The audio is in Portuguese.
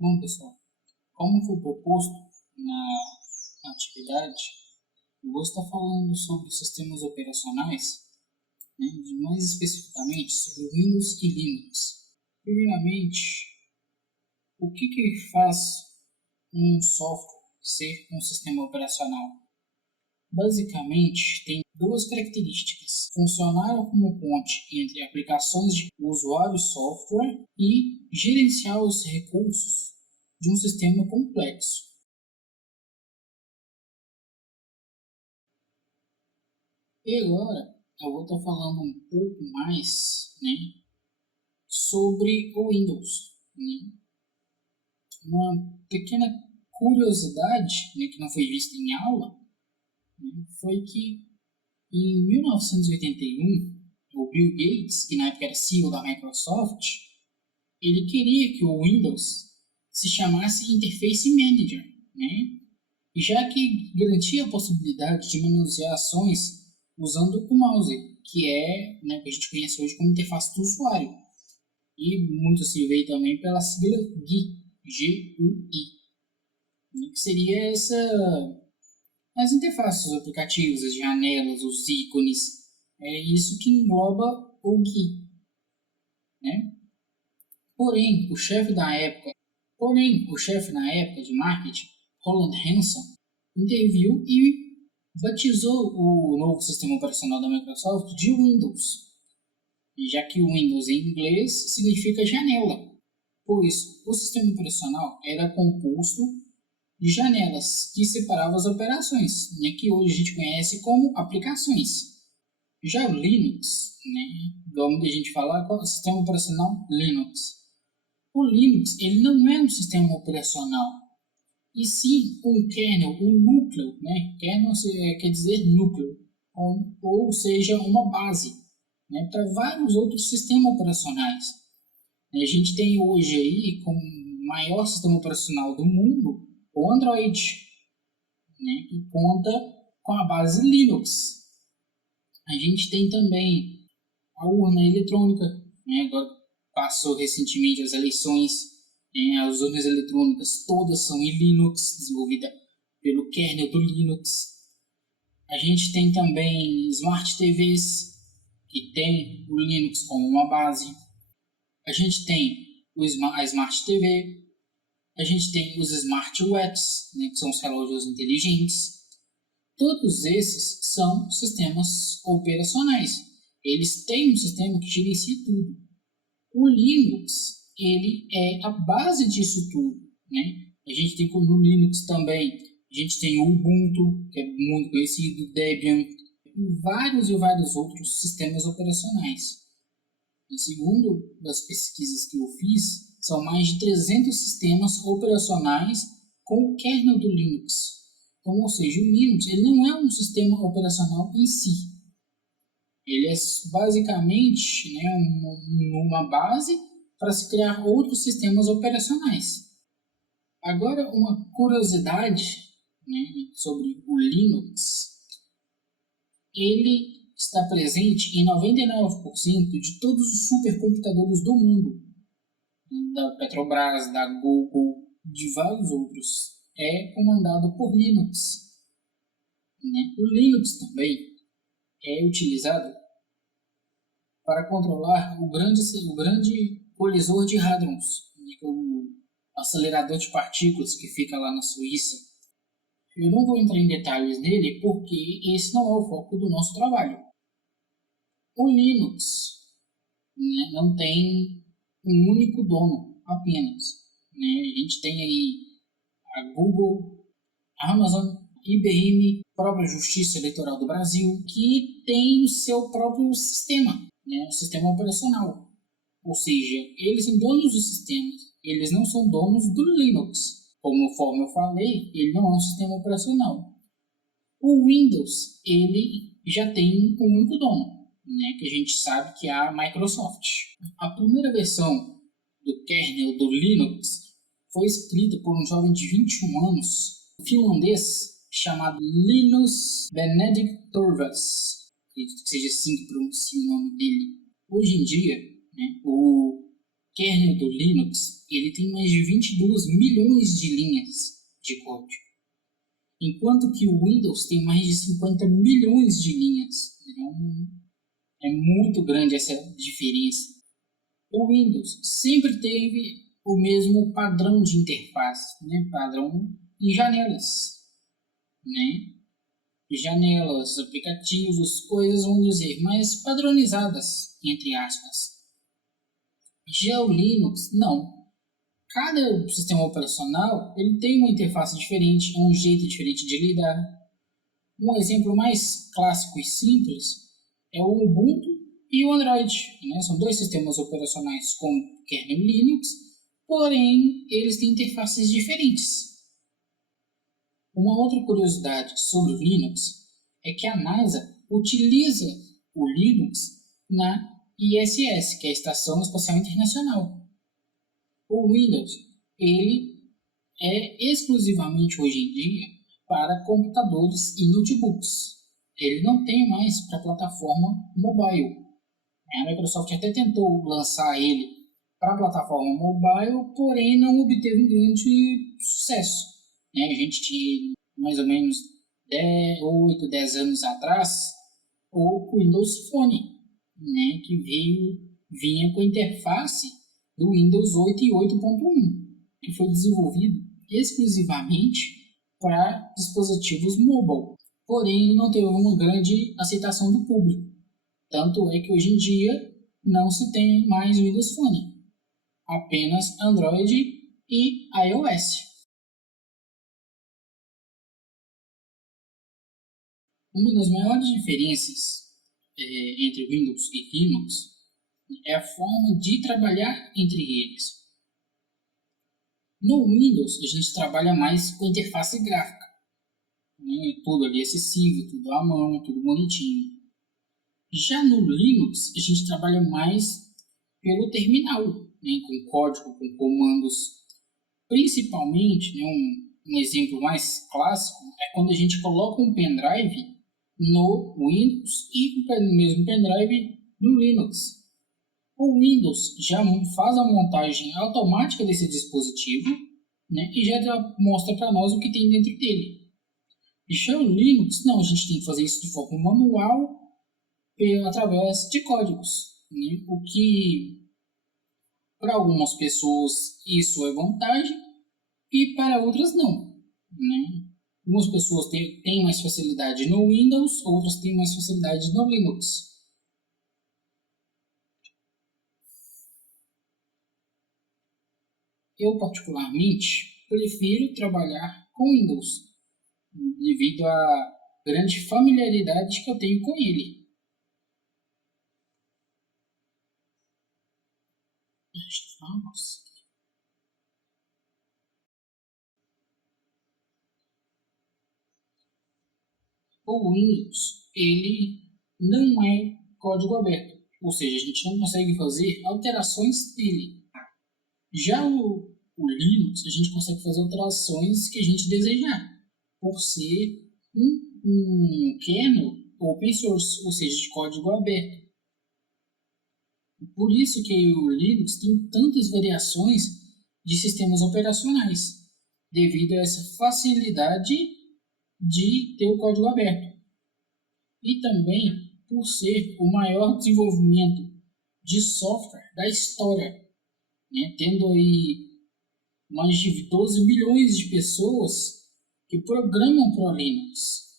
Bom, pessoal, como foi proposto na atividade, eu vou estar falando sobre sistemas operacionais, né, mais especificamente sobre Windows e Linux. Primeiramente, o que faz um software ser um sistema operacional? Basicamente, tem duas características: funcionar como ponte entre aplicações de usuário software e gerenciar os recursos de um sistema complexo. E agora eu vou estar falando um pouco mais, sobre o Windows. Uma pequena curiosidade, que não foi vista em aula, foi que em 1981, o Bill Gates, que na época era CEO da Microsoft, ele queria que o Windows se chamasse Interface Manager, já que garantia a possibilidade de manusear ações usando o mouse, que é, que a gente conhece hoje como interface do usuário. E muito se veio também pela sigla GUI, que seria as interfaces, os aplicativos, as janelas, os ícones. É isso que engloba o GUI. Porém, o chefe na época de marketing, Roland Hanson, interviu e batizou o novo sistema operacional da Microsoft de Windows, já que o Windows em inglês significa janela, pois o sistema operacional era composto de janelas que separavam as operações, que hoje a gente conhece como aplicações. Já o Linux, igual a gente fala, qual é o sistema operacional Linux? O Linux ele não é um sistema operacional, e sim um kernel, um núcleo. Kernel quer dizer núcleo, ou seja, uma base, para vários outros sistemas operacionais. A gente tem hoje aí como maior sistema operacional do mundo o Android, que conta com a base Linux. A gente tem também a urna eletrônica, agora passou recentemente as eleições, as urnas eletrônicas todas são em Linux, desenvolvida pelo kernel do Linux. A gente tem também Smart TVs, que tem o Linux como uma base. A gente tem a Smart TV, a gente tem os Smart Watches, que são os relógios inteligentes. Todos esses são sistemas operacionais. Eles têm um sistema que gerencia tudo. O Linux, ele é a base disso tudo. A gente tem no Linux também, a gente tem o Ubuntu, que é muito conhecido, Debian, e vários outros sistemas operacionais. E segundo as pesquisas que eu fiz, são mais de 300 sistemas operacionais com o kernel do Linux. Então, ou seja, o Linux ele não é um sistema operacional em si. Ele é basicamente uma base para se criar outros sistemas operacionais. Agora, uma curiosidade sobre o Linux. Ele está presente em 99% de todos os supercomputadores do mundo, da Petrobras, da Google, de vários outros. É comandado por Linux. O Linux também é utilizado para controlar o grande colisor de hadrons, o acelerador de partículas que fica lá na Suíça. Eu não vou entrar em detalhes dele porque esse não é o foco do nosso trabalho. O Linux não tem um único dono apenas. A gente tem aí a Google, a Amazon, IBM, a própria Justiça Eleitoral do Brasil, que tem o seu próprio sistema, o sistema operacional. Ou seja, eles são donos dos sistemas, eles não são donos do Linux. Conforme eu falei, ele não é um sistema operacional. O Windows, ele já tem um único dono, que a gente sabe que é a Microsoft. A primeira versão do kernel do Linux foi escrita por um jovem de 21 anos, finlandês, chamado Linus Benedict Torvalds. Acredito que seja assim que pronuncia o nome dele. Hoje em dia, o kernel do Linux ele tem mais de 22 milhões de linhas de código, enquanto que o Windows tem mais de 50 milhões de linhas. Então, é muito grande essa diferença. O Windows sempre teve o mesmo padrão de interface, né? Padrão em janelas, né? Janelas, aplicativos, coisas, vamos dizer, mais padronizadas, entre aspas. Já o Linux, não. Cada sistema operacional ele tem uma interface diferente, um jeito diferente de lidar. Um exemplo mais clássico e simples é o Ubuntu e o Android. Né? São dois sistemas operacionais com kernel Linux, porém eles têm interfaces diferentes. Uma outra curiosidade sobre o Linux é que a NASA utiliza o Linux na ISS, que é a Estação Espacial Internacional. O Windows ele é exclusivamente hoje em dia para computadores e notebooks. Ele não tem mais para plataforma mobile. A Microsoft até tentou lançar ele para a plataforma mobile, porém não obteve um grande sucesso. A gente tinha mais ou menos 8, 10 anos atrás o Windows Phone, que vinha com a interface do Windows 8 e 8.1, que foi desenvolvido exclusivamente para dispositivos mobile, porém não teve uma grande aceitação do público. Tanto é que hoje em dia não se tem mais Windows Phone, apenas Android e iOS. Uma das maiores diferenças entre Windows e Linux é a forma de trabalhar entre eles. No Windows, a gente trabalha mais com interface gráfica, tudo ali acessível, tudo à mão, tudo bonitinho. Já no Linux, a gente trabalha mais pelo terminal, com código, com comandos. Principalmente, um exemplo mais clássico é quando a gente coloca um pendrive no Windows e o mesmo pendrive no Linux. O Windows já faz a montagem automática desse dispositivo, e já mostra para nós o que tem dentro dele. E já o Linux, não, a gente tem que fazer isso de forma manual através de códigos, o que para algumas pessoas isso é vantagem e para outras não. Algumas pessoas têm mais facilidade no Windows, outras têm mais facilidade no Linux. Eu, particularmente, prefiro trabalhar com Windows, devido à grande familiaridade que eu tenho com ele. Nossa. O Windows, ele não é código aberto, ou seja, a gente não consegue fazer alterações nele. Já o Linux, a gente consegue fazer alterações que a gente desejar, por ser um kernel open source, ou seja, de código aberto. Por isso que o Linux tem tantas variações de sistemas operacionais, devido a essa facilidade de ter o código aberto. E também por ser o maior desenvolvimento de software da história, tendo aí mais de 12 milhões de pessoas que programam para o Linux.